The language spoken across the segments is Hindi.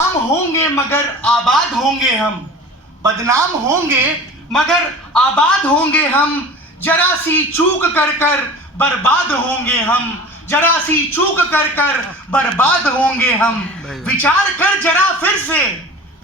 बदनाम होंगे मगर आबाद होंगे हम, बदनाम होंगे मगर आबाद होंगे हम, जरा सी चूक कर कर बर्बाद होंगे हम, जरा सी चूक कर कर बर्बाद होंगे हम। विचार कर जरा फिर से,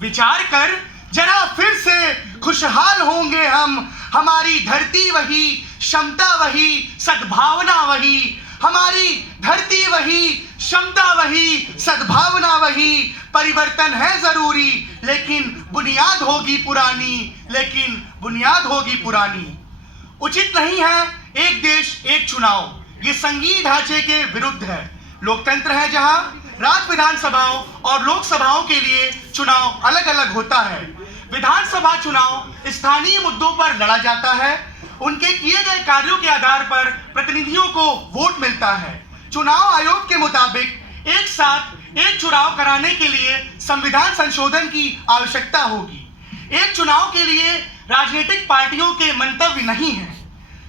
विचार कर जरा फिर से, खुशहाल होंगे हम। हमारी धरती वही, क्षमता वही, सद्भावना वही, हमारी धरती वही, क्षमता वही, सद्भावना वही। परिवर्तन है जरूरी लेकिन बुनियाद होगी पुरानी, लेकिन बुनियाद होगी पुरानी। उचित नहीं है एक देश एक चुनाव, ये संघीय ढांचे के विरुद्ध है। लोकतंत्र है जहां राज्य विधानसभाओं और लोकसभाओं के लिए चुनाव अलग अलग होता है। विधानसभा चुनाव स्थानीय मुद्दों पर लड़ा जाता है, उनके किए गए कार्यों के आधार पर प्रतिनिधियों को वोट मिलता है। चुनाव आयोग के मुताबिक एक साथ एक चुनाव कराने के लिए संविधान संशोधन की आवश्यकता होगी। एक चुनाव के लिए राजनीतिक पार्टियों के मंतव्य नहीं है।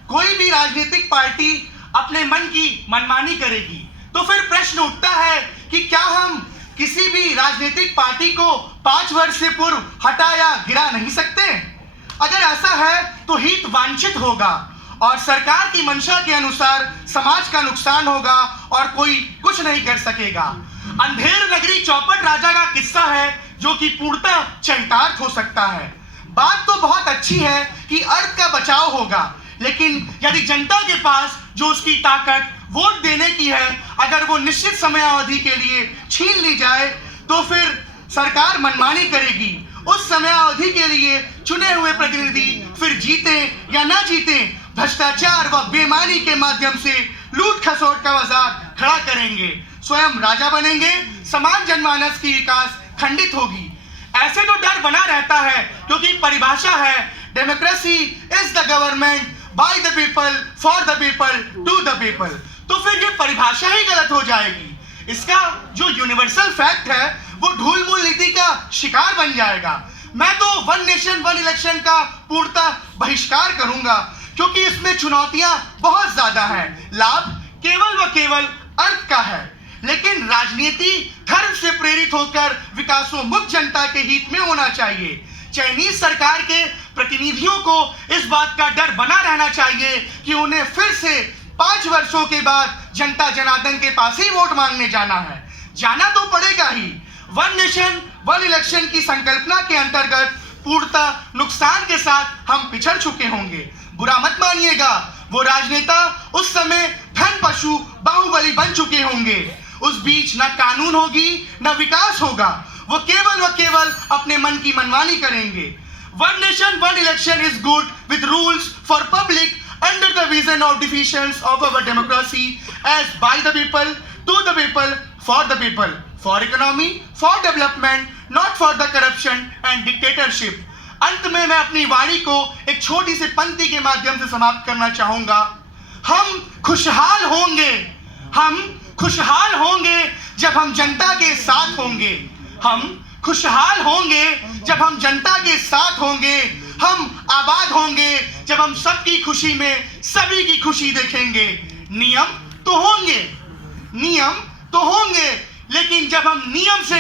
कोई भी राजनीतिक पार्टी अपने मन की मनमानी करेगी तो फिर प्रश्न उठता है कि क्या हम किसी भी राजनीतिक पार्टी को 5 वर्ष से पूर्व हटा या गिरा नहीं सकते? अगर ऐसा है तो हित वांछित होगा और सरकार की मंशा के अनुसार समाज का नुकसान होगा और कोई कुछ नहीं कर सकेगा। अंधेर नगरी चौपट राजा का किस्सा है जो कि पूर्णतः चरितार्थ हो सकता है। बात तो बहुत अच्छी है कि अर्थ का बचाव होगा, लेकिन यदि जनता के पास जो उसकी ताकत वोट देने की है अगर वो निश्चित समय अवधि के लिए छीन ली जाए तो फिर सरकार मनमानी करेगी। उस समय अवधि के लिए चुने हुए प्रतिनिधि फिर जीते या ना जीते भ्रष्टाचार व बेईमानी के माध्यम से लूट खसोट का बाजार खड़ा करेंगे, स्वयं राजा बनेंगे, समाज जनमानस की विकास खंडित होगी। ऐसे तो डर बना रहता है क्योंकि परिभाषा है democracy is the government by the people for the people to the people. तो फिर ये परिभाषा ही गलत हो जाएगी। इसका जो यूनिवर्सल फैक्ट है वो ढूल मूल नीति का शिकार बन जाएगा। मैं तो वन नेशन वन इलेक्शन का पूर्णतः बहिष्कार करूंगा क्योंकि इसमें चुनौतियां बहुत ज्यादा हैं। लाभ केवल व केवल अर्थ का है, लेकिन राजनीति धर्म से प्रेरित होकर विकासोन्मुख जनता के हित में होना चाहिए। चाइनीज सरकार के प्रतिनिधियों को इस बात का डर बना रहना चाहिए कि उन्हें फिर से 5 वर्षों के बाद जनता जनार्दन के पास ही वोट मांगने जाना है। जाना तो पड़ेगा ही। वन नेशन वन इलेक्शन की संकल्पना के अंतर्गत पूर्णतः नुकसान के साथ हम पिछड़ चुके होंगे। बुरा मत मानिएगा, वो राजनेता उस समय धन पशु बाहुबली बन चुके होंगे। उस बीच न कानून होगी न विकास होगा, वो केवल अपने मन की मनमानी करेंगे। One nation one election is good with rules for public under the vision of definitions of our democracy as by the people, to the people, for the people, for economy, for development, not for the corruption and dictatorship। अंत में मैं अपनी वाणी को एक छोटी सी पंक्ति के माध्यम से समाप्त करना चाहूंगा। हम खुशहाल होंगे, हम खुशहाल होंगे जब हम जनता के साथ होंगे। हम खुशहाल होंगे जब हम जनता के साथ होंगे। हम आबाद होंगे जब हम सबकी खुशी में सभी की खुशी देखेंगे। नियम तो होंगे, नियम तो होंगे, लेकिन जब हम नियम से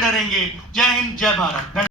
डरेंगे, जय हिंद जय भारत।